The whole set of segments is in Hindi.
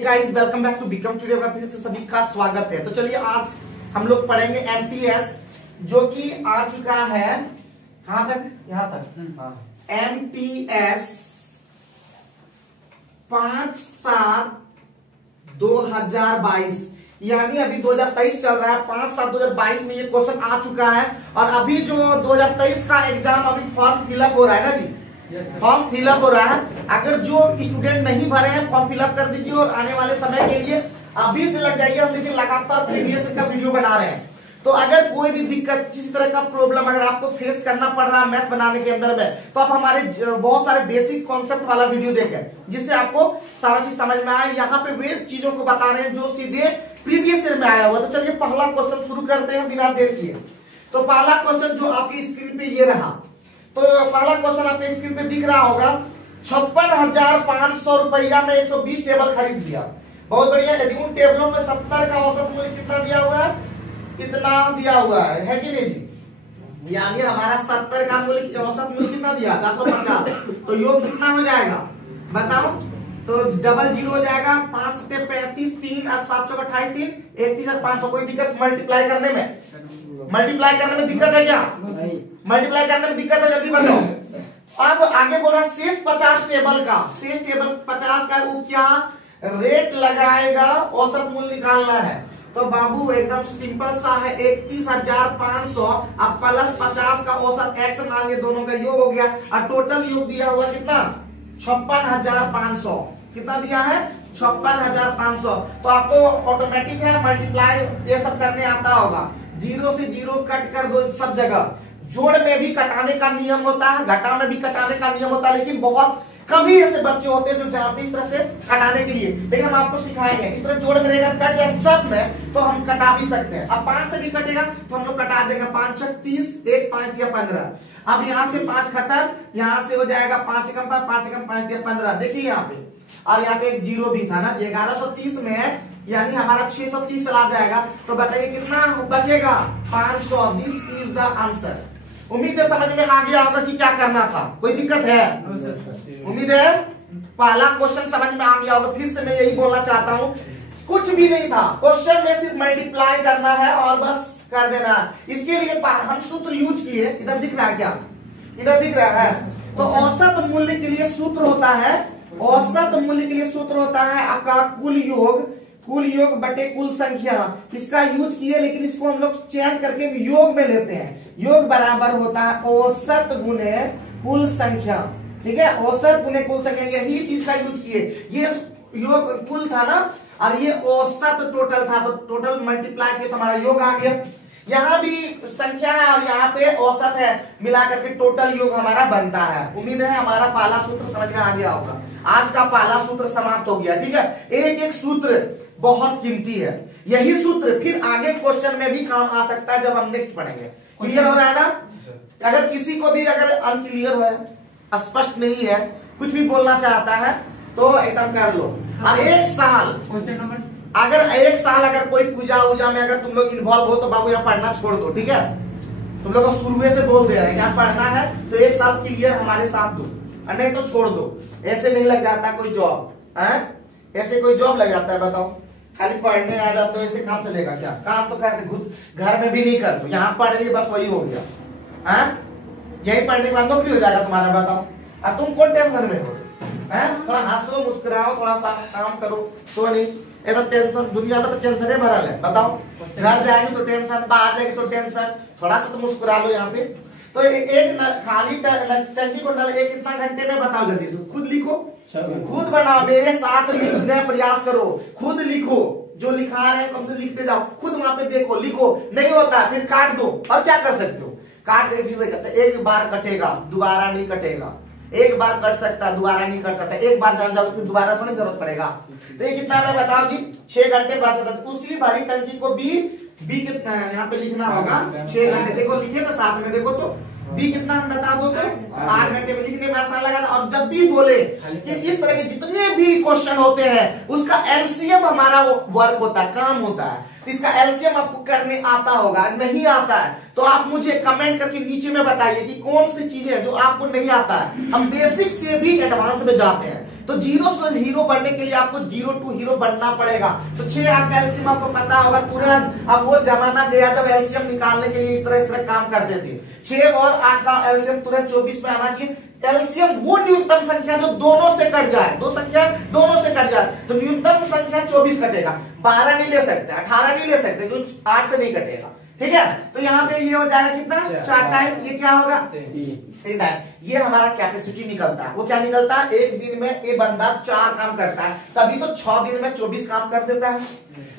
Guys welcome back to become tutorial का फिर से सभी का स्वागत है। तो चलिए आज हम लोग पढ़ेंगे एमटीएस जो कि आ चुका है कहां तक, यहां तक एमटीएस 5/7/2022 यानी अभी 2023 चल रहा है। 5/7/2022 में ये क्वेश्चन आ चुका है और अभी जो 2023 का एग्जाम अभी फॉर्म फिलअप हो रहा है ना जी, फॉर्म फिलअप हो रहा है। अगर जो स्टूडेंट नहीं भरे हैं फॉर्म फिलअप कर दीजिए और आने वाले समय के लिए अभी से लग जाइए। हम लेकिन लगातार प्रीवियस का वीडियो बना रहे हैं, तो अगर कोई भी दिक्कत किसी तरह का प्रॉब्लम अगर आपको फेस करना पड़ रहा है मैथ बनाने के अंदर में, तो आप हमारे बहुत सारे बेसिक कॉन्सेप्ट वाला वीडियो देखें जिससे आपको सारा चीज समझ में आए। यहाँ पे वे चीजों को बता रहे हैं जो सीधे प्रीवियस ईयर में आया हुआ। तो चलिए पहला क्वेश्चन शुरू करते हैं बिना देर किए। तो पहला क्वेश्चन जो आपकी स्क्रीन पे ये रहा, तो पहला क्वेश्चन आपके स्क्रीन पे दिख रहा होगा। 56,500 रुपया में 120 टेबल खरीद लिया। बहुत बढ़िया। यदि उन टेबलों में 70 का औसत मूल्य कितना दिया हुआ है, कितना दिया हुआ है कि नहीं जी? यानी हमारा 70 का मूल्य औसत मूल्य कितना दिया, 450। तो योग कितना हो जाएगा बताओ? तो डबल जीरो हो जाएगा। 5 से 35, 3 और 7 चौक 28, 3 31 और 500। कोई दिक्कत मल्टीप्लाई करने में? मल्टीप्लाई करने में दिक्कत है क्या? मल्टीप्लाई करने में दिक्कत है? जल्दी बताओ। अब आगे बोल रहा शेष 50 टेबल का, शेष टेबल 50 का वो क्या रेट लगाएगा, औसत मूल्य निकालना है। तो बाबू एकदम सिंपल सा है। 31,500 अब प्लस 50 का औसत एक्स मान के दोनों का योग हो गया और टोटल योग दिया हुआ कितना, 56,500। कितना दिया है? 56,500। तो आपको ऑटोमेटिक है मल्टीप्लाई ये सब करने आता होगा। 0 से 0 कट कर दो सब जगह। जोड़ में भी कटाने का नियम होता है, घटा में भी कटाने का नियम होता है, लेकिन बहुत कम ही ऐसे बच्चे होते हैं जो जानते इस तरह से कटाने के लिए। लेकिन हम आपको सिखाएंगे इस तरह जोड़ में रहेगा कट या सब में तो हम कटा भी सकते हैं। अब 5 से भी कटेगा तो हम लोग कटा देंगे। 5 छक 30, 1 5 या 15। अब यहां से 5 खत्म, यहां से हो जाएगा 5 कम 5 कम 5 या 15। देखिए यहाँ पे, और यहाँ पे एक जीरो भी था ना। 1130 में है यानी हमारा 630 चला जाएगा। तो बताइए कितना बचेगा? 500। This is the answer. उम्मीद है समझ में आ गया होगा कि क्या करना था। कोई दिक्कत है? उम्मीद है पहला क्वेश्चन समझ में आ गया होगा। फिर से मैं यही बोलना चाहता हूं, कुछ भी नहीं था क्वेश्चन में, सिर्फ मल्टीप्लाई करना है और बस कर देना। इसके लिए हम सूत्र यूज किए। इधर दिख रहा है क्या? इधर दिख रहा है। तो औसत मूल्य के लिए सूत्र होता है, औसत मूल्य के लिए सूत्र होता है आपका कुल योग, कुल योग बटे कुल संख्या। इसका यूज किए, लेकिन इसको हम लोग चेंज करके योग में लेते हैं। योग बराबर होता है औसत गुने कुल संख्या। ठीक है, औसत गुने कुल संख्या, यही चीज का यूज किए। ये योग कुल था ना और ये औसत टोटल था, तो टोटल मल्टीप्लाई किया तो हमारा योग आ गया। यहाँ भी संख्या है और यहाँ पे औसत है, मिला करके टोटल योग हमारा बनता है। उम्मीद है हमारा पहला सूत्र समझ में आ गया होगा। आज का पहला सूत्र समाप्त हो गया। ठीक है, एक एक सूत्र बहुत कीमती है। यही सूत्र फिर आगे क्वेश्चन में भी काम आ सकता है जब हम नेक्स्ट पढ़ेंगे। क्लियर हो रहा है ना? अगर किसी को भी अगर अनक्लियर है, स्पष्ट नहीं है, कुछ भी बोलना चाहता है तो एकदम कर लो। और एक साल अगर कोई पूजा वूजा में अगर तुम लोग इन्वॉल्व हो तो बाबू यहाँ पढ़ना छोड़ दो। ठीक है, तुम लोग को शुरू से बोल दे रहे हैं यहाँ पढ़ना है तो एक साल क्लियर हमारे साथ दो, नहीं तो छोड़ दो। ऐसे नहीं लग जाता कोई जॉब है? ऐसे कोई जॉब लग जाता है बताओ? खाली पढ़ने आ जाते हो, ऐसे काम चलेगा क्या? काम तो करते खुद घर में भी नहीं कर दो, यहाँ पढ़ लिए बस वही हो गया है। यही पढ़ने के बाद नौकरी हो जाएगा तुम्हारा बताओ। और तुम कौन टेंशन में हो? थोड़ा हंसो मुस्कुराओ, थोड़ा सा काम करो। तो नहीं एकदम टेंशन, दुनिया में तो टेंशन भरल है बताओ। घर जाएंगे तो टेंशन, बाहर जाएंगे तो टेंशन, थोड़ा सा तो मुस्कुरा लो यहाँ पे। तो एक खाली टंकी को नल एक कितना घंटे में बताओ जल्दी से? खुद लिखो, खुद बनाओ, मेरे साथ लिखने का प्रयास करो। खुद लिखो, जो लिखा रहे हैं कम से लिखते जाओ। खुद वहां पे देखो, लिखो। नहीं होता फिर काट दो। और क्या कर सकते हो? काट के भी एक बार कटेगा, दोबारा नहीं कटेगा। एक बार कट सकता है, दोबारा नहीं कट सकता। एक बार जान जाओ फिर दोबारा थोड़ी जरूरत पड़ेगा। तो ये कितना में बताओ जी? 6 घंटे बच सकता है। उसी भरी टंकी को बी कितना है यहाँ पे लिखना होगा? 6 घंटे। देखो लिखे तो साथ में देखो, तो बी कितना हम बता दो तो 8 घंटे में। लिखने में आसान लगा ना? और जब भी बोले कि इस तरह के जितने भी क्वेश्चन होते हैं उसका एलसीएम हमारा वर्क होता है, काम होता है। तो इसका एलसीएम आपको करने आता होगा। नहीं आता है तो आप मुझे कमेंट करके नीचे में बताइए कि कौन सी चीजें जो आपको नहीं आता है। हम बेसिक से भी एडवांस में जाते हैं। तो 0 से हीरो बनने के लिए आपको 0 to हीरो बनना पड़ेगा। तो 6 8 का एलसीएम आपको पता होगा तुरंत। अब वो जमाना गया जब एलसीएम निकालने के लिए इस तरह काम करते थे। 6 और 8 का एलसीएम तुरंत 24 में आना चाहिए। एलसीएम वो न्यूनतम संख्या जो दोनों से कट जाए, दो संख्या दोनों से कट जाए, तो न्यूनतम संख्या 24 कटेगा। 12 नहीं ले सकते, 18 नहीं ले सकते, जो 8 से नहीं कटेगा। ठीक है, तो यहाँ पे ये हो जाएगा कितना 4 टाइम, ये क्या होगा 3 टाइम। ये हमारा कैपेसिटी निकलता है। वो क्या निकलता है, एक दिन में ये बंदा 4 काम करता है, तभी तो 6 दिन में 24 काम कर देता है।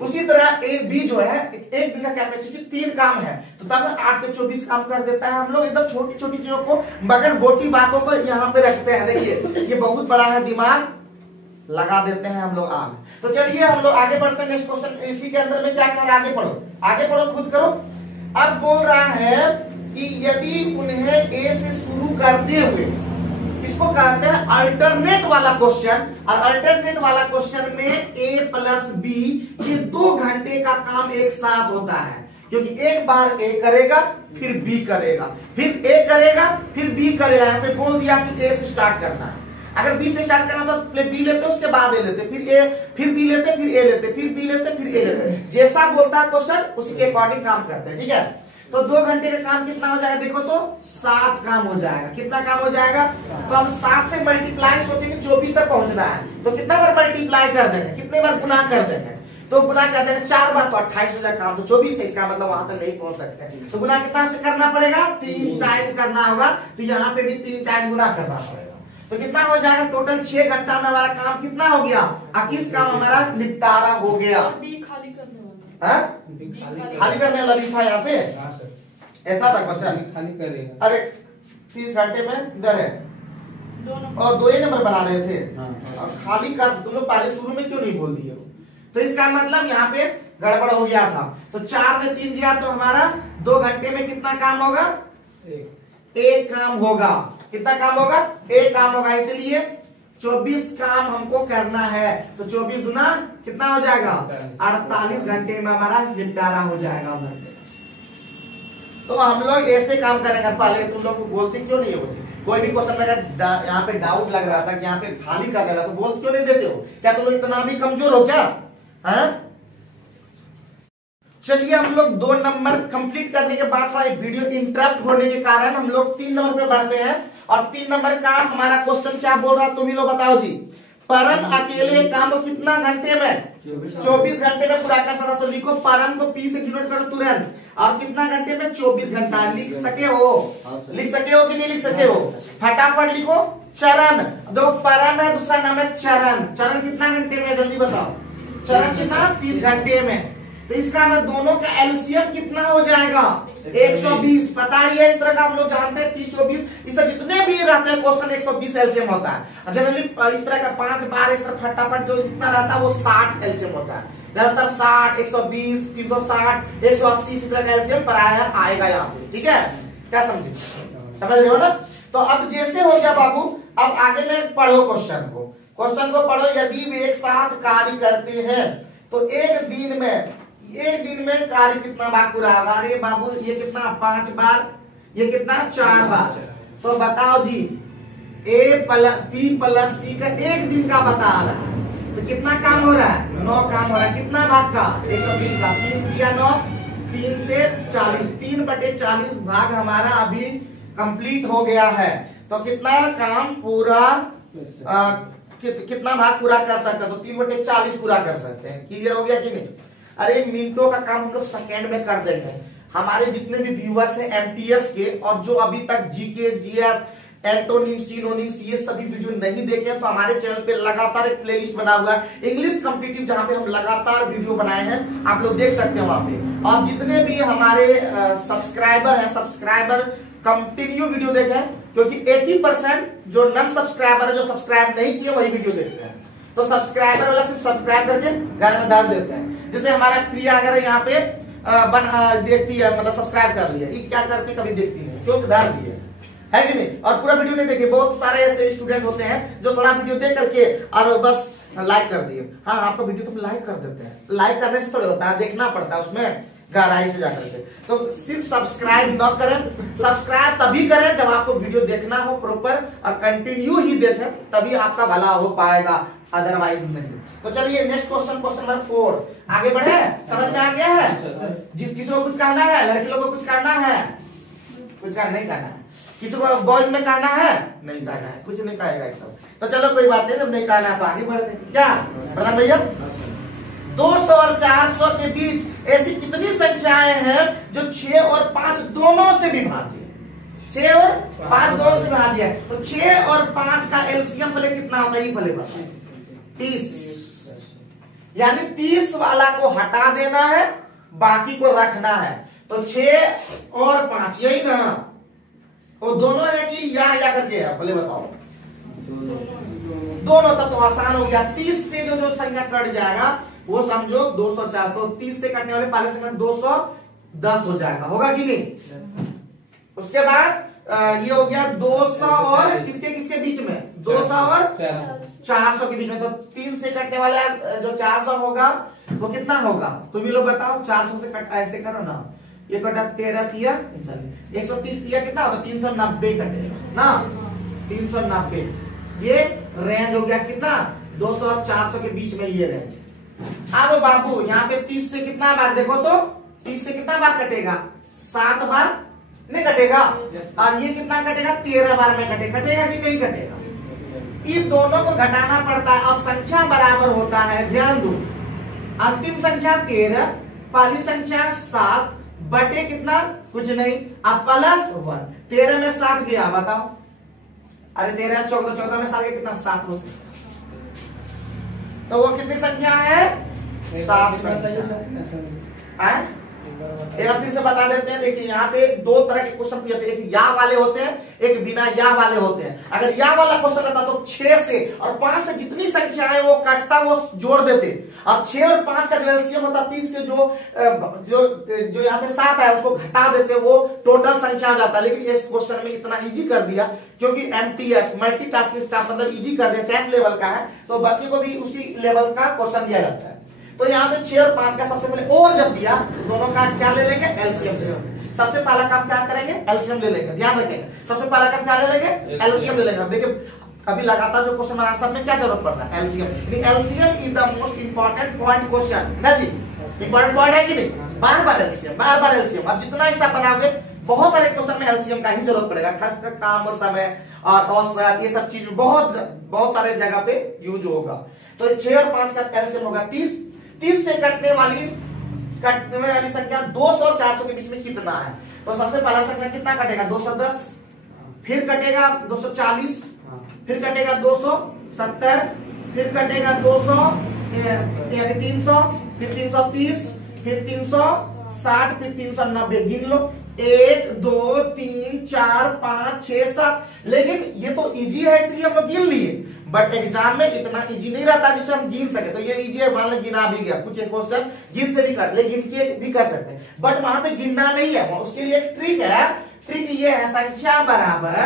उसी तरह एक बी जो है, एक दिन का कैपेसिटी 3 काम है, तो तब 8 पे 24 काम कर देता है। हम लोग एकदम छोटी छोटी चीजों को मगर मोटी बातों को यहाँ पे रखते हैं। देखिए ये बहुत बड़ा है, दिमाग लगा देते हैं हम लोग आग। तो चलिए हम लोग आगे बढ़ते हैं। नेक्स्ट क्वेश्चन इसी के अंदर में क्या कह रहा है, आगे पढ़ो, आगे पढ़ो, खुद करो। अब बोल रहा है कि यदि उन्हें ए से शुरू करते हुए, इसको कहते हैं अल्टरनेट वाला क्वेश्चन, और अल्टरनेट वाला क्वेश्चन में ए प्लस बी ये 2 घंटे का काम एक साथ होता है। क्योंकि एक बार ए करेगा फिर बी करेगा, फिर ए करेगा फिर बी करेगा। यहाँ पे बोल दिया कि ए से स्टार्ट करना है। अगर बी से स्टार्ट करना तो बी लेते उसके बाद ए लेते, फिर ए, फिर बी लेते, फिर ए लेते, फिर बी लेते, फिर ए लेते। जैसा बोलता है क्वेश्चन उसी के अकॉर्डिंग काम करते हैं। ठीक है, तो 2 घंटे का काम कितना हो जाएगा, देखो तो 7 काम हो जाएगा। कितना काम हो जाएगा, तो हम 7 से मल्टीप्लाई सोचेंगे 24 तक पहुंचना है, तो कितना बार मल्टीप्लाई कर देंगे, कितने बार गुना कर देंगे, तो गुना कर देंगे 4 बार, तो 28 हो जाएगा काम। तो 24 है, इसका मतलब वहां तक नहीं पहुंच सकते। तो गुना कितना से करना पड़ेगा, 3 टाइम करना होगा। तो यहाँ पे भी 3 टाइम गुना करना पड़ेगा। तो कितना हो जाएगा, टोटल 6 घंटा में हमारा काम कितना हो गया, 21 काम हमारा निपटारा हो गया। खाली करने वाला भी था यहाँ पे, ऐसा था क्वेश्चन, खाली करेगा। अरे 30 घंटे में इधर है और 2 ही नंबर बना रहे थे। और खाली कर तुम लोग पहले शुरू में क्यों नहीं बोल दिए। तो इसका मतलब यहाँ पे गड़बड़ हो गया था। तो 4 में 3 दिया, तो हमारा 2 घंटे में कितना काम होगा, एक काम होगा। कितना काम होगा, एक काम होगा। इसलिए 24 काम हमको करना है। तो 24 गुना कितना हो जाएगा, 48 घंटे में हमारा निपटारा हो जाएगा। तो हम लोग ऐसे काम करेंगे। पहले तुम लोग बोलते क्यों नहीं होते, कोई भी क्वेश्चन में अगर यहाँ पे डाउट लग रहा था कि यहाँ पे खाली करने लगा, तो बोल क्यों नहीं देते हो, क्या तुम लोग इतना भी कमजोर हो क्या, है? चलिए हम लोग 2 नंबर कंप्लीट करने के बाद वीडियो इंटरप्ट होने के कारण हम लोग 3 नंबर पे बढ़ते हैं। और 3 नंबर का हमारा क्वेश्चन क्या बोल रहा है, तुम ही लोग बताओ जी। परम अकेले काम को कितना घंटे में, 24 घंटे में पूरा कर सकता। तो लिखो परम को पी से डिनोट करो तुरंत, और कितना घंटे में, 24 घंटा। लिख सके हो, लिख सके हो कि नहीं लिख सके हो, फटाफट लिखो। चरण, दो परम है, दूसरा नाम है चरण। चरण कितना घंटे में, जल्दी बताओ। चरण कितना, 30 घंटे में। तो इसका मतलब दोनों का एलसीएम कितना हो जाएगा, 120। पता ही है, इस तरह का हम लोग जानते हैं 30 120, इस तरह जितने भी रहते हैं क्वेश्चन 120 एलसीएम होता है। जनरली इस तरह का 5 बार इस तरह फटाफट जो जितना रहता है वो 60 एलसीएम होता है। ज्यादातर 60, 120, 360, 180 इस तरह का एलसीएम प्रायः आएगा यहाँ पे। ठीक है, क्या समझे, समझ रहे हो ना। तो अब जैसे हो गया बाबू, अब आगे में पढ़ो क्वेश्चन को, क्वेश्चन को पढ़ो। यदि वे एक साथ कार्य करते हैं तो एक दिन में कार्य कितना भाग पूरा होगा। अरे बाबू ये कितना, 5 बार, ये कितना 4 बार। तो बताओ जी, ए प्लस बी प्लस सी का एक दिन का बता रहा है, तो कितना काम हो रहा है, 9 काम हो रहा है। कितना भाग का, 120 का। 3 किया 9, 3 से 40, 3/40 भाग हमारा अभी कंप्लीट हो गया है। तो कितना काम पूरा कितना भाग पूरा कर सकते हैं, तो 3/40 पूरा कर सकते हैं। क्लियर हो गया कि नहीं। अरे मिनटों का काम हम लोग सेकेंड में कर देंगे। हमारे जितने भी व्यूअर्स हैं एमटीएस के, और जो अभी तक जीके, जीएस, एंटोनिम्स, सिनोनिम्स ये सभी वीडियो नहीं देखे, तो हमारे चैनल पे लगातार एक प्लेलिस्ट बना हुआ है इंग्लिश कॉम्पिटिटिव, जहां पे हम लगातार वीडियो बनाए हैं, आप लोग देख सकते हैं वहां पे। और जितने भी हमारे सब्सक्राइबर हैं, सब्सक्राइबर कंटिन्यू वीडियो देखें, क्योंकि 80% जो नॉन सब्सक्राइबर है, जो सब्सक्राइब नहीं किए वही वीडियो देखते हैं। तो सब्सक्राइबर वाला सिर्फ सब्सक्राइब करके घर में डाल देते हैं। जैसे हमारा प्रिया अगर यहाँ पे देखती है, मतलब सब्सक्राइब कर लिया, ये क्या करती कभी देखती नहीं, क्यों डाल दिए, है कि नहीं। और पूरा वीडियो नहीं देखे। बहुत सारे ऐसे स्टूडेंट होते हैं जो थोड़ा वीडियो देख करके और बस लाइक कर दिए। हाँ, आपका वीडियो तो लाइक कर देते हैं, लाइक करने से थोड़ा होता है, देखना पड़ता है उसमें। गहराई से जाकर के। तो सिर्फ सब्सक्राइब न करें, सब्सक्राइब तभी करें जब आपको वीडियो देखना हो प्रॉपर और कंटिन्यू ही देखें, तभी आपका भला हो पाएगा, अदरवाइज नहीं। तो चलिए नेक्स्ट क्वेश्चन, क्वेश्चन नंबर 4 आगे बढ़े। समझ में आ गया है? जिस किसी को कुछ कहना है, लड़की लोगों को कुछ कहना है, कुछ कहना नहीं कहना है, किसी को बॉयज में कहना है नहीं कहना है, कुछ नहीं कहेगा ये सब। तो चलो कोई बात नहीं, जब नहीं कहना है तो आगे बढ़ते हैं। क्या प्रधान भैया, 200 और 400 के बीच ऐसी कितनी संख्याएं हैं जो 6 और 5 दोनों से विभाज्य है? 6 और 5 दोनों से विभाज्य है। तो 6 और 5 का एलसीएम भले कितना होता है, ये भले बताओ। 30, यानी 30 वाला को हटा देना है, बाकी को रखना है। तो 6 और 5 यही ना, वो दोनों है कि या करके है, भले बताओ। दोनों तब तो आसान हो गया। 30 से जो संख्या कट जाएगा वो समझो 204, तो 30 से कटने वाले पहले संख्या 210 हो जाएगा, होगा कि नहीं? उसके बाद ये हो गया 200 और किसके बीच में, 200 और 400 के बीच में। तो 3 से कटने वाला जो 400 होगा वो कितना होगा, तुम ही लोग बताओ। 400 से कट, ऐसे करो ना, ये कटा 13 तिया 130 तिया कितना होगा, 390 कटेगा ना, 390। ये रेंज हो गया कितना, 200 और 400 के बीच में ये रेंज। अब बाबू यहाँ पे 30 से कितना बार, देखो तो 30 से कितना बार कटेगा, 7 बार नहीं कटेगा, और ये कितना कटेगा, 13 बार में कटेगा कि नहीं कटेगा? इन दोनों को घटाना पड़ता है और संख्या बराबर होता है। ध्यान दो, अंतिम संख्या 13, पहली संख्या 7 बटे कितना, कुछ नहीं, अब +1। 13 में 7 गया, बताओ। अरे 13 14, 14 में 7 गया कितना, 7 हो सकता। तो वो कितनी संख्या है, 7 संख्या। एक बार फिर से बता देते हैं। देखिए यहाँ पे 2 तरह के क्वेश्चन होते हैं, एक या वाले होते हैं, एक बिना या वाले होते हैं। अगर या वाला क्वेश्चन रहता तो 6 से और 5 से जितनी संख्या है वो कटता, वो जोड़ देते। और 6 और 5 का जो एलसीएम होता, 30 से जो यहाँ पे 7 है उसको घटा देते, वो टोटल संख्या आ जाता है। लेकिन इस क्वेश्चन में इतना इजी कर दिया क्योंकि MTS मल्टीटास्किंग स्टाफ मतलब इजी कर दिया, 10th लेवल का है, तो बच्चे को भी उसी लेवल का क्वेश्चन दिया जाता है। तो यहाँ पे 6 और 5 का सबसे पहले और जब दिया तो दोनों का क्या ले लेंगे, एलसीएम ले लेंगे। सबसे पहला काम क्या करेंगे, एलसीएम ले लेंगे। ध्यान रखेंगे, सबसे पहला काम क्या ले लेंगे, एलसीएम ले लेंगे। देखिए अभी लगातार जो क्वेश्चन बना, सब में क्या जरूरत पड़ रहा है, LCM. LCM is the most important point question ना जी, इंपॉर्टेंट पॉइंट है कि नहीं? बार बार एलसीएम, बार बार एलसीएम। अब जितना हिस्सा बनाओगे बहुत सारे क्वेश्चन में एलसीएम का ही जरूरत पड़ेगा, खासकर काम और समय और औसत, ये सब चीज बहुत सारे जगह पे यूज होगा। तो 6 और 5 का एलसीएम होगा 30। 30 से कटने वाली संख्या 200 और 400 के बीच में कितना है? तो सबसे पहला संख्या कितना कटेगा, 210, फिर कटेगा 240, फिर कटेगा 270, फिर कटेगा 200 यानी 300, फिर 330, फिर 360, फिर 390। गिन लो, 1 2 3 4 5 6 7। लेकिन ये तो इजी है इसलिए हम लोग गिन लिए, बट एग्जाम में इतना इजी नहीं रहता जिससे हम गिन सके। तो ये इजी है, मान लो गिना भी गया, कुछ एक क्वेश्चन गिन से भी कर ले, गिन के भी कर सकते हैं, बट वहां पे गिनना नहीं है। उसके लिए एक ट्रिक है, ट्रिक ये है, संख्या बराबर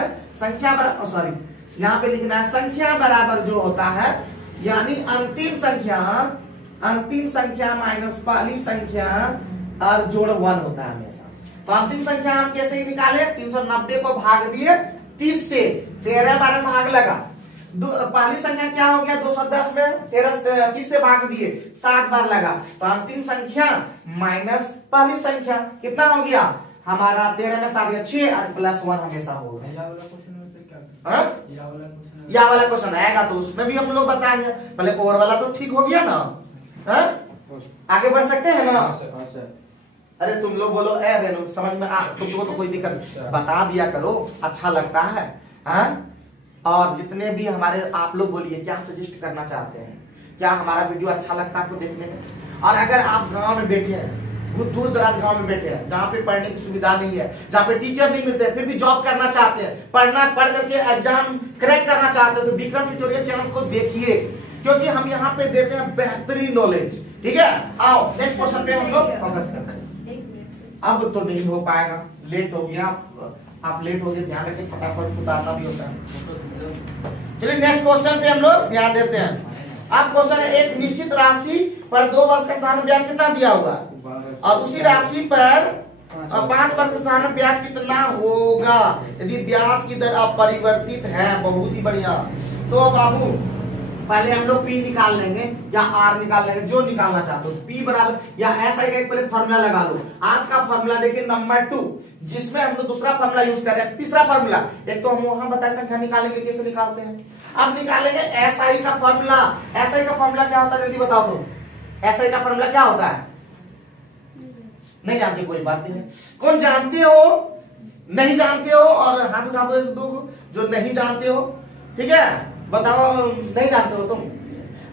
सॉरी यहाँ पे लिखना है संख्या बराबर जो होता है, यानी अंतिम संख्या माइनस पहली संख्या और जोड़ 1 होता है हमेशा। तो अंतिम संख्या हम कैसे ही निकाले, 390 को भाग दिए 30 से, 13 बार में भाग लगा। पहली संख्या क्या हो गया, 210 में 30 से भाग दिए, 7 बार लगा। तो अंतिम संख्या माइनस पहली संख्या कितना हो गया हमारा, 13 में 7 गया 6 और +1 हमेशा होगा। या वाला क्वेश्चन आएगा तो उसमें भी हम लोग बताएंगे। पहले और वाला तो ठीक हो गया ना, आगे बढ़ सकते हैं ना? अरे तुम लोग बोलो, रेनू समझ में तुम लोगों को कोई दिक्कत, बता दिया करो, अच्छा लगता है। और जितने भी हमारे आप लोग बोलिए क्या सजेस्ट करना चाहते हैं, क्या हमारा वीडियो अच्छा लगता है आपको देखने में? और अगर आप गांव में बैठे हैं, दूर दराज गांव में बैठे हैं, जहाँ पे पढ़ने की सुविधा नहीं है, जहाँ पे टीचर नहीं मिलते, फिर भी जॉब करना चाहते हैं, पढ़ करके एग्जाम क्रैक करना चाहते हैं, तो विक्रम ट्यूटोरियल चैनल को देखिए, क्योंकि हम यहाँ पे देते हैं बेहतरीन नॉलेज। ठीक है, आओ नेक्स्ट क्वेश्चन पे हम लोग फोकस करते हैं। अब तो नहीं हो पाएगा, लेट हो गया, आप लेट हो गए, ध्यान रखिए, फटाफट उतारना भी होता है। चलिए नेक्स्ट क्वेश्चन पे हम लोग ध्यान देते हैं। अब क्वेश्चन है, एक निश्चित राशि पर 2 वर्ष का साधारण ब्याज कितना दिया होगा, और उसी राशि पर 5 वर्ष का साधारण ब्याज कितना होगा यदि ब्याज की दर अपरिवर्तित है। बहुत ही बढ़िया। तो बाबू पहले हम लोग P निकाल लेंगे या R निकाल लेंगे, जो निकालना चाहते हो। P बराबर या SI का एक पहले फॉर्मूला लगा लो। आज का फॉर्मूला देखिए नंबर 2, जिसमें हम लोग दूसरा फॉर्मूला यूज कर रहे हैं। तीसरा फॉर्मूला एक तो हम वहां बताए संख्या निकालेंगे, कैसे निकालते हैं। अब निकालेंगे SI का फॉर्मूला। SI का फॉर्मूला क्या होता है जल्दी बताओ तो। SI का फॉर्मूला क्या होता है, नहीं जानते, कोई बात नहीं है। कौन जानते हो, नहीं जानते हो, और हाथ उठा दो जो नहीं जानते हो, ठीक है। बताओ नहीं जानते हो तुम,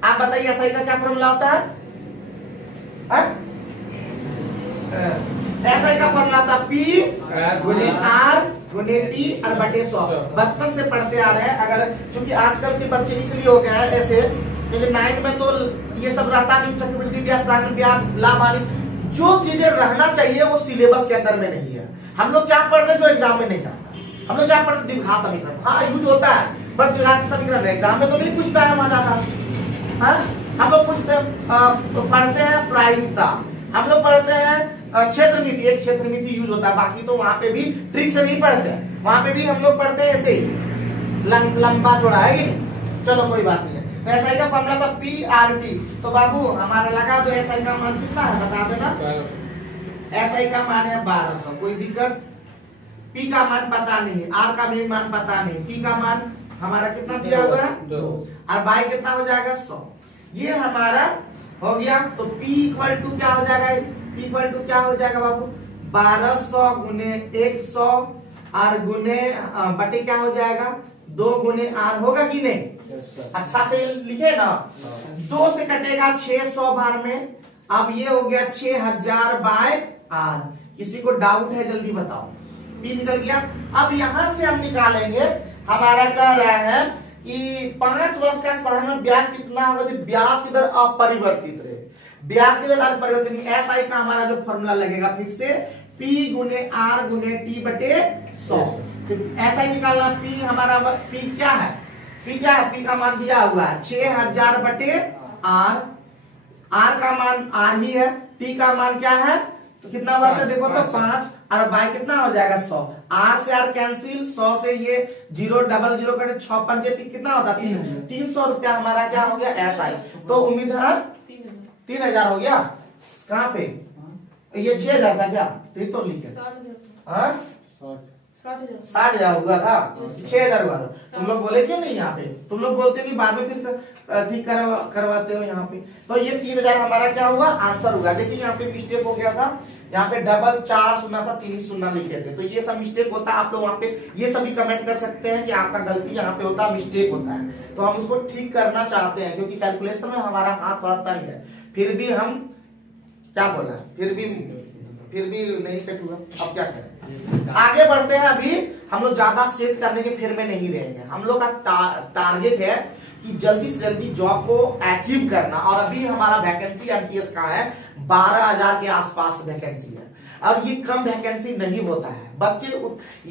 आप बताइए SI का क्या फॉर्मूला होता है। SI का फॉर्मूला था P गुने R गुने T और बटे 100। बचपन से पढ़ते आ रहे हैं। अगर चूंकि आजकल के बच्चे इसलिए हो गए हैं ऐसे, क्योंकि 9 में तो ये सब रहता नहीं, चक्रवृद्धि ब्याज, साधारण ब्याज, लाभ हानि, जो चीजें रहना चाहिए वो सिलेबस के अंदर में नहीं है। हम लोग क्या पढ़ रहे हैं जो एग्जाम में नहीं आता, हम लोग क्या पढ़ रहे, द्विघात समीकरण। हाँ यूज होता है, बट द्विघात समीकरण एग्जाम में तो नहीं पूछता है वहां जाता। हम लोग पढ़ते हैं प्रायिकता, हम लोग पढ़ते हैं क्षेत्र मिति, एक क्षेत्र मिति यूज होता है। बाकी तो वहां पे भी ट्रिक से नहीं पढ़ते हैं, वहां पे भी हम लोग पढ़ते हैं ऐसे ही लंबा चौड़ा, है कि नहीं। चलो कोई बात नहीं है। तो SI का फॉर्मूला था PRT। तो बाबू हमारा लगा दो SI का मान कितना है बता देना। SI का मान है 1200, कोई दिक्कत। P का मान पता नहीं, R का भी मान पता नहीं, T का मान हमारा कितना दिया हुआ है 2, और Y कितना हो जाएगा 100। ये हमारा हो गया। तो P इक्वल टू क्या हो जाएगा, P इक्वल टू क्या हो जाएगा बाबू 1200 गुने 100 और गुने बटे क्या हो जाएगा 2 गुने R, होगा कि नहीं। अच्छा से लिखे ना, 2 से कटेगा 600 बार में। अब ये हो गया 6000 बाय R। किसी को डाउट है जल्दी बताओ। P निकल गया। अब यहां से हम निकालेंगे, हमारा कह रहा है कि 5 वर्ष का साधारण ब्याज कितना होगा, ब्याज की दर अपरिवर्तित रहे, ब्याज की दर अपरिवर्तित। SI का हमारा जो फॉर्मूला लगेगा फिर से P गुने R गुने T बटे 100। SI निकालना। P हमारा P क्या है, P क्या है, P का मान दिया हुआ है 6000 बटे R। R का मान R ही है, T का मान क्या है, तो कितना वर्ष है देखो तो 5, और बाई कितना हो जाएगा 100। R से R कैंसिल, 100 से ये 0 डबल 0 कटे 6 पंजे कितना होता है 300 रुपया हमारा क्या हो गया SI। तो उम्मीद है 3000 हो गया। कहाँ पे ये 6000 था क्या, तो लिखे 60,000 हुआ था, 6,000 हुआ था। तुम लोग बोले क्यों नहीं यहाँ पे, तुम लोग बोलते नहीं, बाद में फिर ठीक करवाते हो यहाँ पे। तो ये 3000 हमारा क्या हुआ आंसर हुआ। देखिए यहाँ पे मिस्टेक हो गया था, यहाँ पे डबल 4 सुना था 3 सुना लिखे थे। तो ये सब मिस्टेक होता है, आप लोग वहाँ पे ये सभी कमेंट कर सकते हैं कि आपका गलती यहाँ पे होता है, मिस्टेक होता है। तो हम उसको ठीक करना चाहते हैं, क्योंकि कैलकुलेशन में हमारा हाथ थोड़ा तंग है। फिर भी हम क्या बोला, फिर भी नहीं सेट हुआ, अब क्या करें। आगे बढ़ते हैं। अभी हम लोग ज्यादा सेट करने के फिर में नहीं रहेंगे। हम लोग का टारगेट है कि जल्दी से जल्दी जॉब को अचीव करना। और अभी हमारा वैकेंसी एमटीएस का है 12,000 के आसपास वैकेंसी है। अब ये कम वैकेंसी नहीं होता है, बच्चे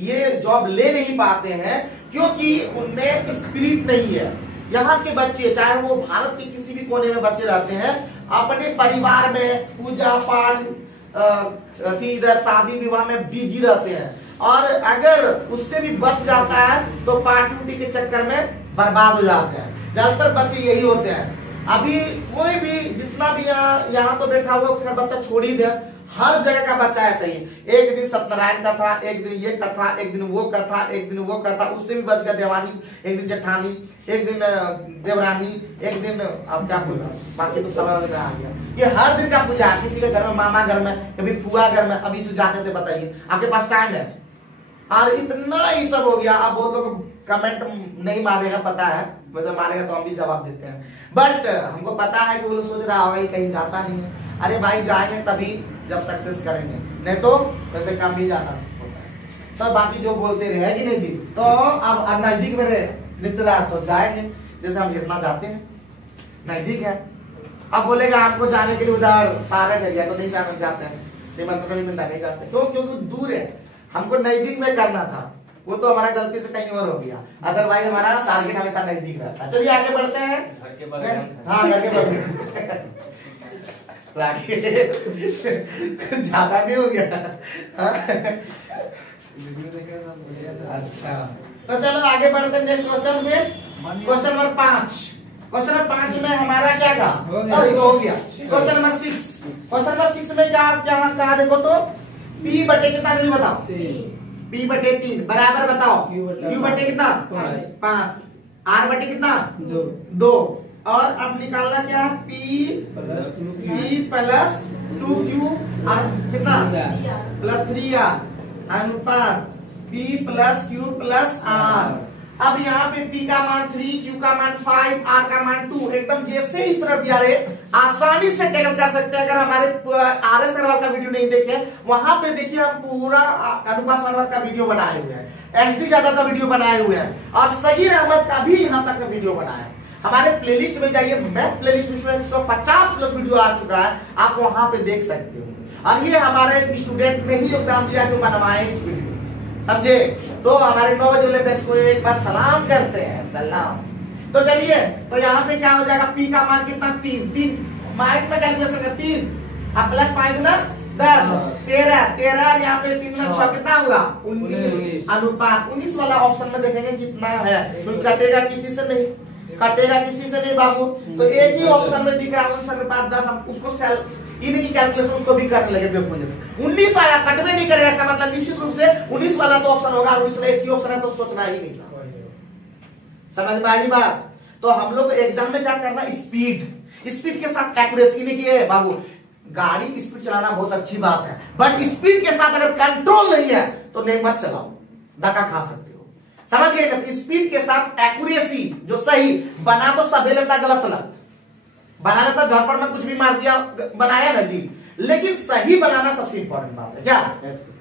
ये जॉब ले नहीं पाते हैं क्योंकि उनमें स्पिरिट नहीं है। यहाँ के बच्चे चाहे वो भारत के किसी भी कोने में बच्चे रहते हैं, अपने परिवार में पूजा पाठ इधर शादी विवाह में बिजी रहते हैं, और अगर उससे भी बच जाता है तो पार्टी उटी के चक्कर में बर्बाद हो जाते हैं। ज्यादातर बच्चे यही होते हैं। अभी कोई भी जितना भी यहाँ तो बैठा हुआ उसका बच्चा छोड़ ही दे, हर जगह का बच्चा ऐसा ही। एक दिन सत्यनारायण का था, एक दिन ये कथा, एक दिन वो कथा, एक दिन वो कथा, उससे भी बच गया देवानी, एक दिन जेठानी, एक दिन देवरानी, एक दिन अब क्या बोला, बाकी तो सब आ गया। ये हर दिन का पूजा है, किसी के घर में मामा घर में, कभी फुआ घर में, अभी से जाते थे बताइए, आपके पास टाइम है। और इतना ही सब हो गया। अब बहुत लोग कमेंट नहीं मारेगा पता है, वैसे मारेगा तो हम भी जवाब देते हैं, बट हमको पता है कि वो लोग सोच रहा होगा कहीं जाता नहीं है। अरे भाई जाएंगे तभी जब सक्सेस करेंगे, नहीं तो वैसे काम भी जाना होता है। तो बाकी जो बोलते रहे कि नहीं जी, तो अब नजदीक में रिश्तेदार तो जाएंगे, जैसे हम जितना चाहते हैं, नजदीक है। अब बोलेगा हमको जाने के लिए उधर सारे एरिया तो नहीं जाना चाहते हैं, निमंत्रण नहीं मिलता, नहीं जाते, तो क्योंकि दूर है, हमको नजदीक में करना था, वो तो हमारा गलती से कहीं और हो गया। अदरवाइज हमारा टारगेट हमेशा नजदीक रहता है। चलिए आगे बढ़ते हैं। हाँ घर के राकेश ज्यादा नहीं हो गया? अच्छा तो चलो आगे बढ़ते हैं नेक्स्ट क्वेश्चन में। Question number 5। क्वेश्चन नंबर 5 में हमारा क्या था? हो गया। Question number 6। क्वेश्चन नंबर 6 में क्या कहा देखो तो P बटे कितना जल्दी बताओ? P बटे 3 बराबर बताओ Q बटे कितना? 5। R बटे कितना? 2। और अब निकालना क्या है? P प्लस 2Q और कितना? प्लस 3R अनुपात P plus Q plus R। अब यहाँ पे P का मान 3, Q का मान 5, R का मान 2। एकदम जैसे इस तरह दिया रहे आसानी से टेकल कर सकते हैं। अगर हमारे RS अग्रवाल का वीडियो नहीं देखे वहां पे देखिए हम पूरा अनुपात समानुपात का वीडियो बनाए हुए हैं, HD यादव का वीडियो बनाए हुए हैं और सगीर अहमद का भी यहाँ तक का वीडियो बनाया है। हमारे प्लेलिस्ट में जाइए, मैथ प्लेलिस्ट में 150 प्लस वीडियो आ चुका है, आप वहां पे देख सकते हो। और ये हमारे स्टूडेंट ने ही योगदान दिया जो बनवाए इस वीडियो, समझे? तो हमारे 9 बजे वाले बैच को एक बार सलाम करते हैं, सलाम। तो चलिए, तो यहाँ पे क्या हो जाएगा? P का मान कितना? 3 माइक में कैलकुलेशन का 3 अब प्लस 5 ना 10 13 यहाँ पे 3 में 6 कितना होगा? 19 अनुपात 19 वाला ऑप्शन में देखेंगे कितना है, तो कटेगा किसी से नहीं, कटेगा किसी से नहीं बाबू। तो एक ही ऑप्शन में दिख रहा है 19 अनुपात 10, हम उसको इनकी कैलकुलेशन उसको भी करने लगे बेवकूफ जैसे। 19 आया, कटवे नहीं करेगा, ऐसा मतलब निश्चित रूप से 19 वाला तो ऑप्शन होगा, 19 में एक ही ऑप्शन है तो सोचना ही नहीं था। समझ में आई बात? तो हम लोग एग्जाम में क्या करना? स्पीड के साथ एक्यूरेसी नहीं किए बाबू। गाड़ी स्पीड चलाना बहुत अच्छी बात है, बट स्पीड के साथ अगर कंट्रोल नहीं है तो नहीं मत चलाओ, धक्का खा सकते हो। समझ गए? स्पीड के साथ एक्यूरेसी जो सही बना तो सबे लेता गलत सलत बना लेता, झड़पड़ में कुछ भी मार दिया बनाया ना जी, लेकिन सही बनाना सबसे इंपॉर्टेंट बात है। क्या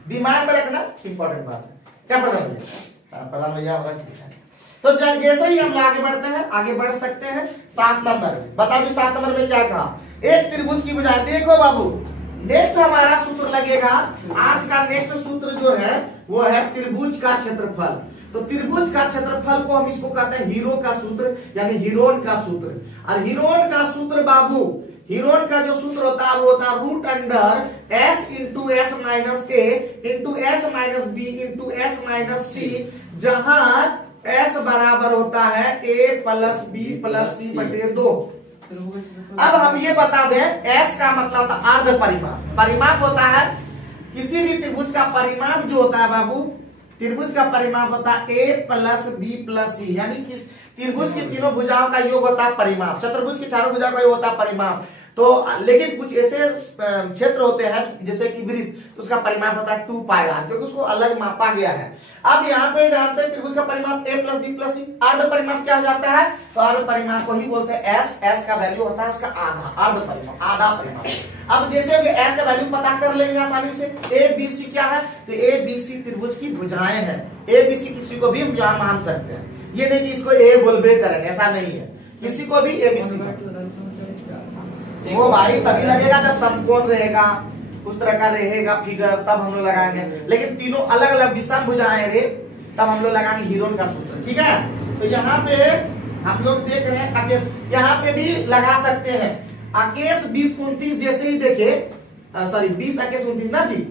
दिमाग में रखना इंपॉर्टेंट बात है। क्या प्रधान भैया होगा? तो जैसे ही हम आगे बढ़ते हैं, आगे बढ़ सकते हैं। 7 नंबर बता दो, 7 नंबर में क्या कहा? एक त्रिभुज की भुजाएं। देखो बाबू, नेक्स्ट हमारा सूत्र लगेगा। आज का नेक्स्ट सूत्र जो है वो है त्रिभुज का क्षेत्रफल। तो त्रिभुज का क्षेत्रफल को हम इसको कहते हैं हीरो का सूत्र, यानी हीरोन का सूत्र। और हीरोन का सूत्र बाबू, हीरोन का जो सूत्र होता है वो होता है root under s into S minus A into S minus B into S minus C, जहां s बराबर होता है a plus B plus C बटे 2। अब हम ये बता दें, s का मतलब था अर्ध परिमाप। परिमाप होता है किसी भी त्रिभुज का परिमाप जो होता है बाबू, त्रिभुज का परिमाप होता है a प्लस बी प्लस सी, यानी कि त्रिभुज की तीनों भुजाओं का योग होता है परिमाप, चतुर्भुज की चारों भुजाओं का योग होता है परिमाप। तो लेकिन कुछ ऐसे क्षेत्र होते हैं जैसे कि वृत्त, तो उसका परिमाप होता है 2 पाई r, क्योंकि उसको अलग मापा गया है। अब यहाँ पे जानते हैं त्रिभुज का परिमाप a प्लस बी प्लस सी। अर्ध परिमाप क्या हो जाता है? तो अर्ध परिमाप को ही बोलते हैं s का वैल्यू होता है उसका आधा, अर्ध परिमाप, आधा परिमाप। अब जैसे s का वैल्यू पता कर लेंगे आसानी से। a b c क्या है? तो a b c त्रिभुज की भुजाएं हैं। a b c किसी को भी हम यहाँ मान सकते हैं, ये नहीं कि इसको a बोलबे करेंगे, ऐसा नहीं है, किसी को भी a b c वो भाई तभी लगेगा जब समकोण रहेगा, उस तरह का रहेगा फिगर, तब हम लोग लगाएंगे। लेकिन तीनों अलग अलग विषम भुजाएं रे, तब हम लोग लगाएंगे हीरोन का सूत्र। ठीक है? तो यहाँ पे हम लोग देख रहे हैं अकेश, यहाँ पे भी लगा सकते हैं अकेश 20 29 जैसे ही देखे, सॉरी 20 अकेश 29 ना जी,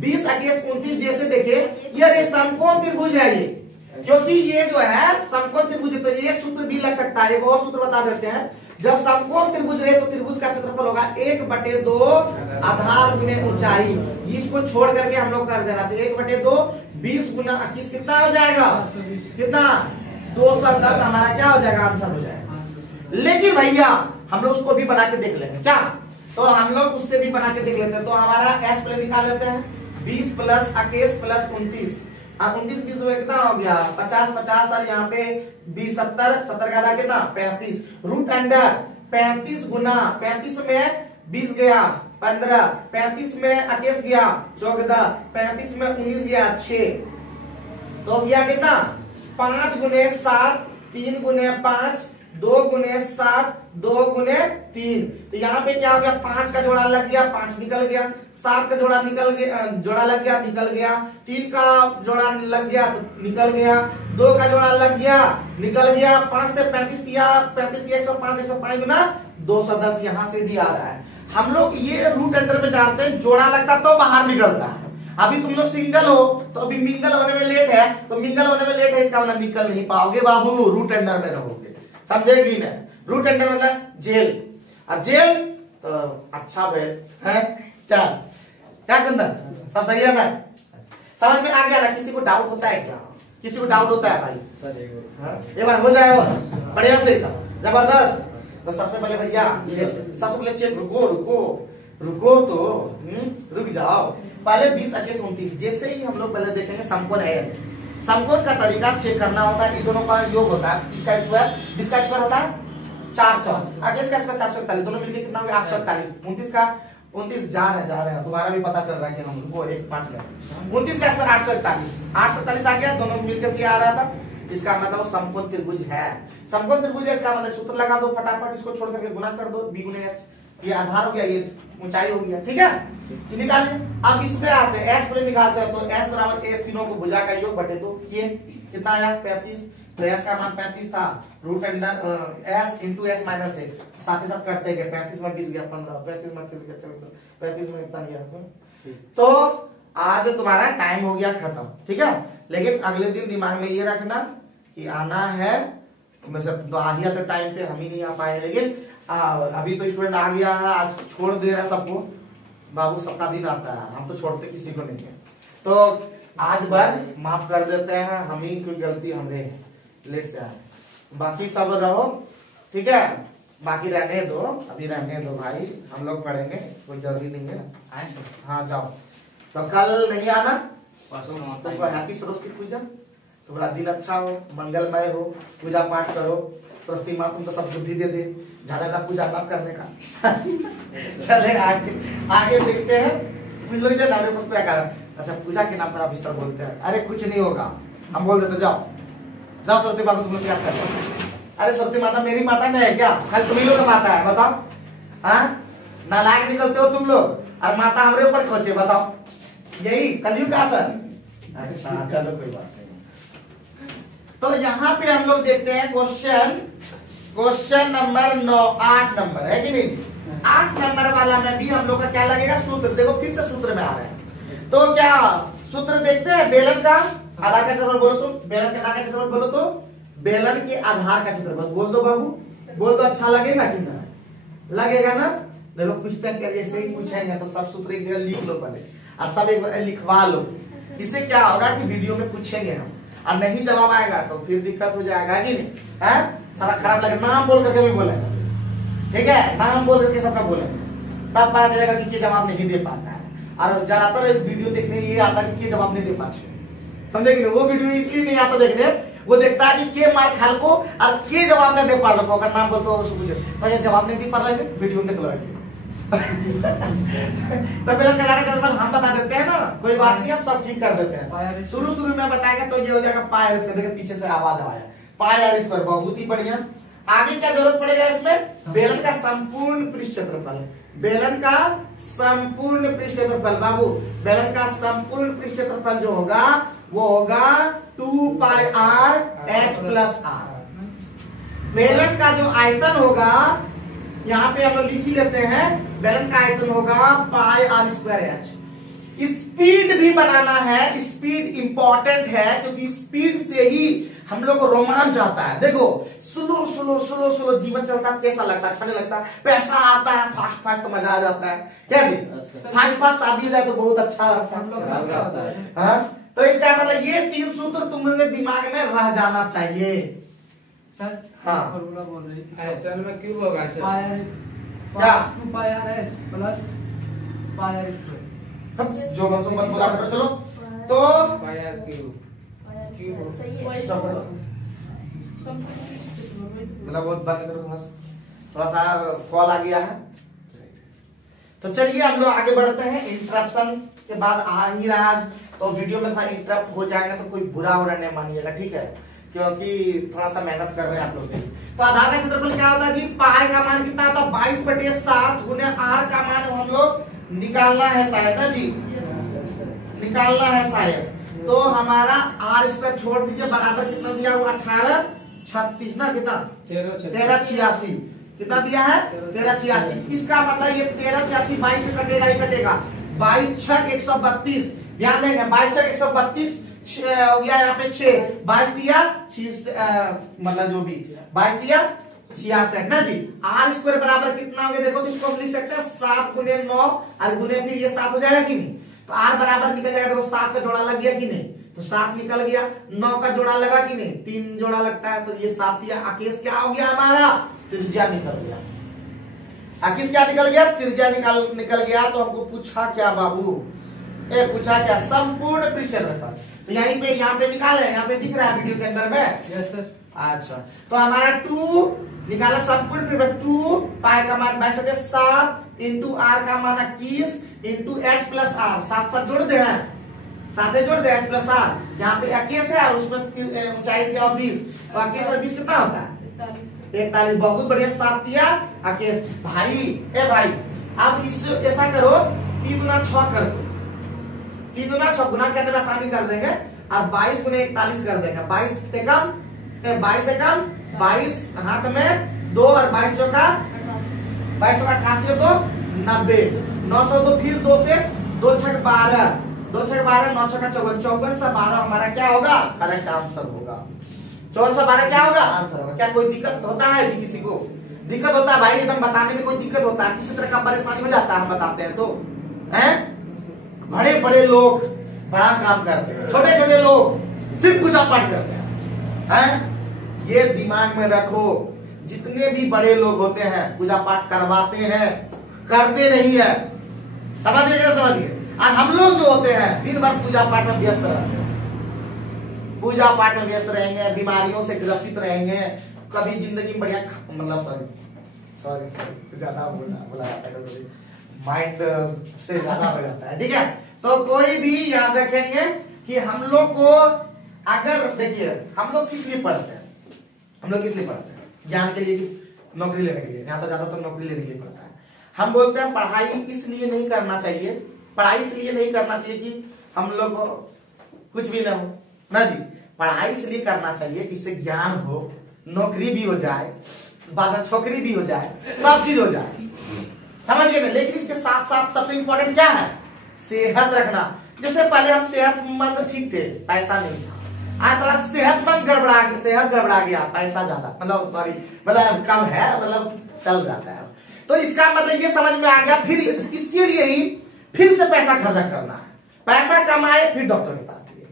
20 अकेश 29 जैसे देखे, ये समकोण त्रिभुज है ये, क्योंकि ये जो है समकोण त्रिभुज है। तो ये सूत्र भी लग सकता है। एक और सूत्र बता देते हैं, जब समकोण त्रिभुज रहे तो त्रिभुज का क्षेत्रफल होगा 1/2 आधार गुने ऊंचाई। इसको छोड़ करके हम लोग कर देना, तो 1/2 20 गुना 21 कितना हो जाएगा? कितना? 210 हमारा क्या हो जाएगा? आंसर हो जाएगा। लेकिन भैया हम लोग उसको भी बना के देख लेंगे क्या? तो हम लोग उससे भी बना के देख लेते हैं। तो हमारा एस प्ले निकाल लेते हैं, 20 प्लस 21 प्लस 29, 29 20 में कितना हो गया? 50 50 और यहाँ पे 20 70 70 का आधा कितना? 35 रूट अंडर 35 गुना 35 में 20 गया 15, 35 में 21 गया 14, 35 में 19 गया 6, तो गया कितना? 5 गुने 7 3 गुने 5 2 गुने 7 2 गुने 3। तो यहाँ पे क्या हो गया? 5 का जोड़ा लग गया, 5 निकल गया, 7 का जोड़ा निकल गया, जोड़ा लग गया, निकल गया, 3 का जोड़ा लग गया तो निकल गया, 2 का जोड़ा लग गया निकल गया, 5 से 35 किया 105 105 गुना 210 यहाँ से भी आ रहा है। हम लोग ये रूट अंडर में जानते हैं, जोड़ा लगता तो बाहर निकलता है। अभी तुम लोग सिंगल हो तो अभी मिंगल होने में लेट है, तो मिंगल होने में लेट है इसका मतलब निकल नहीं पाओगे बाबू, रूट अंडर में रहोगे। समझेगी ना? रूट अंडर मतलब जेल, और जेल तो अच्छा बेल है क्या? क्या कंदन सब सही है ना? समझ में आ गया ना? किसी को डाउट होता है क्या? किसी को डाउट होता है भाई? एक बार हो जाए बढ़िया से जबरदस्त। तो सबसे पहले भैया सबसे पहले चेक, रुको तो रुक जाओ। पहले 20, 21, 29 जैसे ही हम लोग पहले देखेंगे समकोण है। समकोण का तरीका चेक करना होता है, इन दोनों का योग होता है, इसका स्क्वायर, इसका स्क्वायर होता है 400, आगे इसका स्क्वायर 441, दोनों मिलकर कितना हो गया 841। 29 का 29 जा रहे हैं, तुम्हारा भी पता चल रहा है कि हम वो 1 5 में 29 का स्क्वायर 841 आ गया, दोनों मिलकर के आ रहा था। इसका मतलब समकोण त्रिभुज है। समकोण त्रिभुज है, इसका मतलब सूत्र लगा दो फटाफट, इसको छोड़ करके गुना कर दो, बी गुने एच, ये आधार हो गया, ये ऊंचाई हो गया, ठीक है। निकालिए। अब इसमें आते हैं एस पर निकालते हैं, तो एस बराबर ए, तीनों को भुजा का योग बटे 2, ये कितना आया 35, तो एस का मान 35 था, root under S into S minus A, साथ ही साथ करते गए, 35 में 20 गया 15, 35 में 30 गया 14, 35 में इतना गया। तो आज तुम्हारा टाइम हो गया खत्म, ठीक है। लेकिन अगले दिन दिमाग में ये रखना कि आना है, मतलब तो आ गया तो टाइम पे, हम ही नहीं आ पाए, लेकिन अभी तो स्टूडेंट आ गया है, आज छोड़ दे रहा है सबको, बाबू सबका दिन आता है, हम तो छोड़ते किसी को नहीं है। तो आज बार माफ कर देते हैं, हम ही कोई गलती हमने लेट से आए, बाकी सब रहो, ठीक है। बाकी रहने दो, अभी रहने दो भाई, हम लोग पढ़ेंगे, कोई जरूरी नहीं है। हाँ जाओ, तो कल नहीं आना, तो हैप्पी सरस्वती पूजा, तुम्हारा दिन अच्छा हो, मंगलमय हो, पूजा पाठ करो, सरस्वती माँ तुमको सब बुद्धि दे दे, ज्यादा पूजा मत करने का। चले आगे देखते हैं। कुछ लोग जो नारे पर क्या कारण, अच्छा पूजा के नाम पर आप इस तरह बोलते हैं, अरे कुछ नहीं होगा, हम बोल देते जाओ जाओ सरस्वती माता तुम याद कर। अरे सरस्वती माता मेरी माता नहीं है क्या? खाली तुम्ही लोग का माता है, बताओ। हाँ नालायक निकलते हो तुम लोग, और माता हमारे ऊपर खोचे, बताओ यही कलयुग का असर। अच्छा चलो कोई बात नहीं। तो यहाँ पे हम लोग देखते हैं क्वेश्चन नंबर 9, 8 नंबर है कि नहीं? 8 नंबर वाला में भी हम लोग का क्या लगेगा? सूत्र। देखो फिर से सूत्र में आ रहे हैं, तो क्या सूत्र देखते हैं? बेलन का आधार का क्षेत्रफल बोलो तो, बेलन का आधार का क्षेत्रफल बोलो तो, बेलन के आधार का क्षेत्रफल बोल दो बाबू, बोल दो। अच्छा लगेगा कि ना? लगेगा ना? देखो पूछते हैं, जैसे ही पूछेंगे तो सब सूत्र एक जगह लिख लो पहले, और सब एक बार लिखवा लो। इससे क्या होगा कि वीडियो में पूछेंगे हम, और नहीं जवाब आएगा तो फिर दिक्कत हो जाएगा कि नहीं? है सारा खराब लगेगा। नाम बोल करके भी बोलेगा, ठीक है, नाम बोल करके सबका बोलेंगे, तब पता चलेगा कि जवाब नहीं दे पाता है। और ज्यादातर वीडियो देखने ये आता है कि जवाब नहीं दे पाते, समझे कि? वो वीडियो इसलिए नहीं आता देखने, वो देखता है कि के मार खाल को और के जवाब नहीं दे पा लो, अगर नाम बोलते हो उसको पूछे तो ये जवाब नहीं दे पा रहे, वीडियो में देख लो। तो बेलन का आधार का क्षेत्रफल हम बता देते हैं ना, कोई बात नहीं, हम सब ठीक कर देते हैं। शुरू में बताएंगे तो ये हो जाएगा पाई, देखिए पीछे से आवाज आया पाई आर स्क्वायर, बहुत ही बढ़िया। आगे क्या जरूरत पड़ेगा इसमें? बेलन का संपूर्ण पृष्ठ क्षेत्रफल, बेलन का संपूर्ण पृष्ठ क्षेत्रफल बाबू, बेलन का संपूर्ण पृष्ठ क्षेत्रफल जो होगा वो होगा 2 pi R H plus are. बेलन का जो आयतन होगा, यहाँ पे हम लोग लिख ही लेते हैं, बेलन का आयतन होगा पाई आर स्क्वायर एच। स्पीड भी बनाना है, स्पीड इंपॉर्टेंट है, क्योंकि स्पीड से ही हम लोग को रोमांच आता है। देखो स्लो स्लो स्लो स्लो जीवन चलता है, कैसा लगता है? अच्छा नहीं लगता? पैसा आता है फास्ट फास्ट तो मजा आ जाता है, क्या जी? फास्ट फास्ट शादी हो जाए तो बहुत अच्छा लगता है। तो इसका मतलब ये 3 सूत्र तुम लोग के दिमाग में रह जाना चाहिए सर। हाँ फॉर्मूला बोल रही थी, आयतन में क्यूब होगा सर, क्या 2 pi R H plus pi R square. जो मत बोला करो, चलो तो पाई आर क्यूब मतलब बहुत बंद करो, थोड़ा सा कॉल आ गया है। तो चलिए हम लोग आगे बढ़ते हैं। इंटरप्शन के बाद आ ही रहा आज, तो वीडियो में थोड़ा इंटरप्ट हो जाएगा तो कोई बुरा हो नहीं मानिएगा, ठीक है, क्योंकि थोड़ा सा मेहनत कर रहे हैं आप लोग। तो आधार का क्षेत्रफल क्या होता है जी? पाई का मान कितना होता है? 22/7 गुने आर का मान हम लोग निकालना है शायद ना जी, निकालना है शायद। तो हमारा आर स्क्वायर छोड़ दीजिए, बराबर कितना दिया हुआ? 18 36 ना, कितना? 13 13 86। कितना दिया है 1386। इसका मतलब ये 1386 22 से कटेगा ही कटेगा। 22 छक 132, ध्यान देंगे 22 छक 132 हो गया यहाँ पे 6, 22 दिया मतलब जो भी 22 दिया 66 ना जी। आर स्क्वायर बराबर कितना हो गया देखो, तो इसको हम लिख सकते हैं 7 गुने 9 और गुने फिर ये 7 हो जाएगा कि नहीं, तो आर बराबर निकल जाएगा। देखो 7 का जोड़ा लग गया कि नहीं, तो 7 निकल गया। 9 का जोड़ा लगा कि नहीं, 3 जोड़ा लगता है, तो ये 7 दिया। आकेश क्या हो गया हमारा, त्रिज्या निकल गया। आकेश क्या निकल गया, त्रिज्या निकल गया। तो हमको पूछा क्या बाबू, पूछा क्या, संपूर्ण पृष्ठफल। तो यहाँ पे निकाले, यहाँ पे दिख रहा है वीडियो के अंदर में। Yes sir. अच्छा, तो हमारा 2 निकाला संपूर्ण पृष्ठफल। 2 पाई का मान 7 इंटू आर का मान 21 इंटू एच प्लस आर, 7 जोड़ दे हैं, 7 जोड़ दे एच प्लस आर। यहाँ पे 21 है और उसमें ऊंचाई दिया 20, तो 21 और 20 कितना होता है 41। बहुत बढ़िया, 7 दिया आकेश भाई। भाई अब इस ऐसा करो, 3 गुना 6 कर दो, 3 गुना 6 गुना करने में आसानी कर देंगे, और 22 गुने 41 कर देंगे। 22 से कम 22 हाथ में 2 और 22 चौका 88 और 2 90, 900 तो फिर 2 से 2 छक 12, 2 छक 12, 9 छका 54, 54 से 12 हमारा क्या होगा, करेक्ट आंसर होगा। 54 से 12 क्या होगा, आंसर होगा। क्या कोई दिक्कत होता है कि किसी को दिक्कत होता है भाई, एकदम बताने में कोई दिक्कत होता है, किसी तरह का परेशानी हो जाता है, हम बताते हैं तो हैं। बड़े बड़े लोग बड़ा काम करते हैं, छोटे छोटे लोग सिर्फ पूजा पाठ करते हैं। ये दिमाग में रखो, जितने भी बड़े लोग होते हैं पूजा पाठ करवाते हैं, करते नहीं है, समझ गए समझ गए। और हम लोग जो होते हैं दिन भर पूजा पाठ में व्यस्त रहते हैं, पूजा पाठ में व्यस्त रहेंगे, बीमारियों से ग्रसित रहेंगे, कभी जिंदगी बढ़िया मतलब सॉरी ज्यादा बोला जाता है, माइंड से ज्यादा हो जाता है, ठीक है। तो कोई भी याद रखेंगे कि हम लोग को अगर देखिए हम लोग किस लिए पढ़ते हैं, हम लोग किस लिए पढ़ते हैं, ज्ञान के लिए कि नौकरी लेने के लिए, यहाँ तो ज्यादातर नौकरी लेने के लिए पढ़ता है। हम बोलते हैं पढ़ाई इसलिए नहीं करना चाहिए, पढ़ाई इसलिए नहीं करना चाहिए कि हम लोग को कुछ भी ना हो ना जी, पढ़ाई इसलिए करना चाहिए कि इससे ज्ञान हो, नौकरी भी हो जाए, बाद में छोकरी भी हो जाए, सब चीज हो जाए, समझिए ना। लेकिन इसके साथ साथ सबसे इंपॉर्टेंट क्या है, सेहत रखना। जैसे पहले हम सेहतमंद ठीक थे, पैसा नहीं था, आज थोड़ा सेहतमंद सेहत गड़बड़ा गया, पैसा ज्यादा मतलब कम है, मतलब चल जाता है। तो इसका मतलब ये समझ में आ गया, फिर इसके लिए ही फिर से पैसा खर्चा करना है, पैसा कमाए फिर डॉक्टर के पास दिए,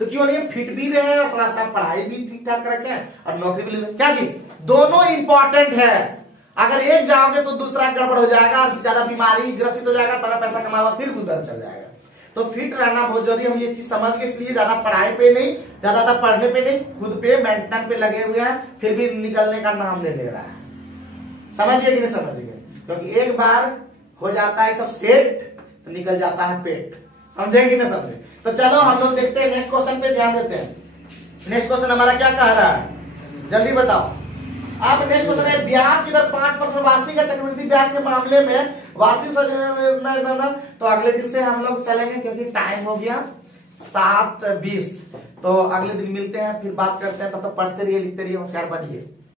तो क्यों नहीं फिट भी रहे और थोड़ा सा पढ़ाई भी ठीक ठाक रखें और नौकरी भी ले, क्या जी, दोनों इंपॉर्टेंट है। अगर एक जाओगे तो दूसरा गड़बड़ हो जाएगा, ज्यादा बीमारी ग्रसित हो जाएगा, सारा पैसा कमावा फिर उधर चल जाएगा। तो फिट रहना बहुत जरूरी, हम ये चीज समझ के इसलिए ज्यादा पढ़ाई पे नहीं, ज्यादातर पढ़ने पे नहीं, खुद पे मेंटेनेंस पे लगे हुए हैं, फिर भी निकलने का नाम नहीं ले रहा है। समझिए कि नहीं समझिए, क्योंकि एक बार हो जाता है सब सेट तो निकल जाता है पेट, समझे कि नहीं समझे। तो चलो हम लोग देखते हैं नेक्स्ट क्वेश्चन पे ध्यान देते हैं। नेक्स्ट क्वेश्चन हमारा क्या कह रहा है, जल्दी बताओ। अब नेक्स्ट क्वेश्चन है ब्याज की दर 5% वार्षिक या चक्रवृद्धि ब्याज के मामले में वार्षिक तो अगले दिन से हम लोग चलेंगे, क्योंकि टाइम हो गया 7:20। तो अगले दिन मिलते हैं, फिर बात करते हैं, तब तक पढ़ते रहिए, लिखते रहिए, होशियार बनिए।